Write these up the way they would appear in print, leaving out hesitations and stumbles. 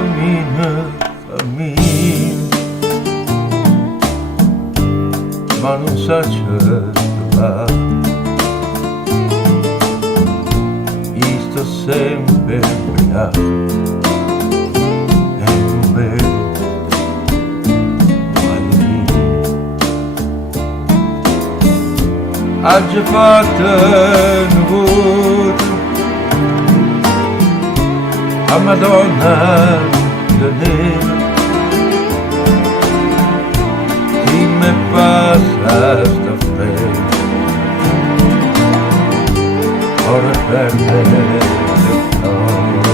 cammino, ma non sa certo io sto sempre ubriaco e non bevo mai vino. Ha già fatto nuvoso a Madonna de neve, y me pasa sta freddo, ora perdere il cuore.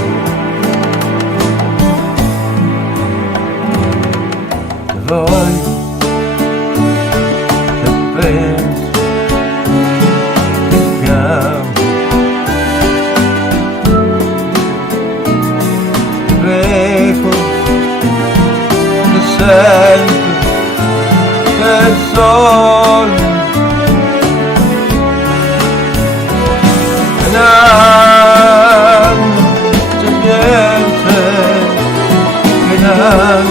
Te voglio, te penso, ti chiamo, ti prego, ti sento, del sole. E non c'è niente che non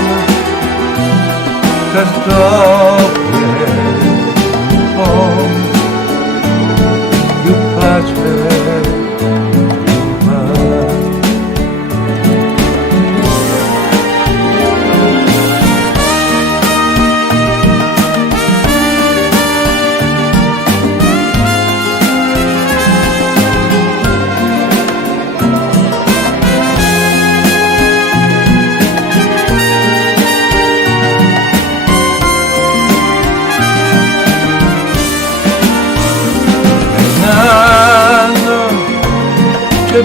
che sto più pace. Che